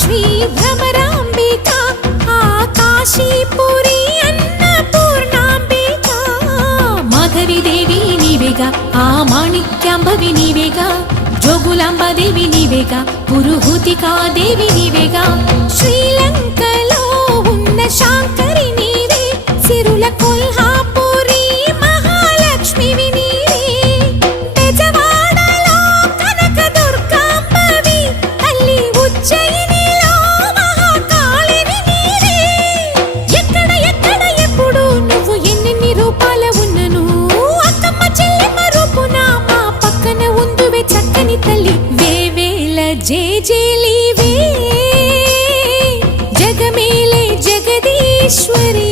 శ్రీ భ్రమరాంబిక కాశీపురి అన్నపూర్ణాంబిక మాధవిదేవి నీవేగా ఆ మాణిక్యాంబవి నీవేగా జోగులాంబాదేవి నీవేగా పురుహూతికాదేవి నీవేగా శ్రీలంకలో ఉన్న శాంకరి నీవే సిరుల కొల్హాపురి మహాలక్ష్మివి నీవే బెజవాడలో కనకదుర్గాంబవి తల్లి ఉజ్జయినిలో మహాకాళివి నీవే ఎక్కడ ఎక్కడ ఎప్పుడు నువ్వు ఎన్నెన్ని రూపాల ఉన్నను అక్కమ్మ చెల్లెమ్మ రూపున మా పక్కన ఉందువే చక్కని తల్లి వేవేల జేజేలివే జగమేలే జగదీశ్వరి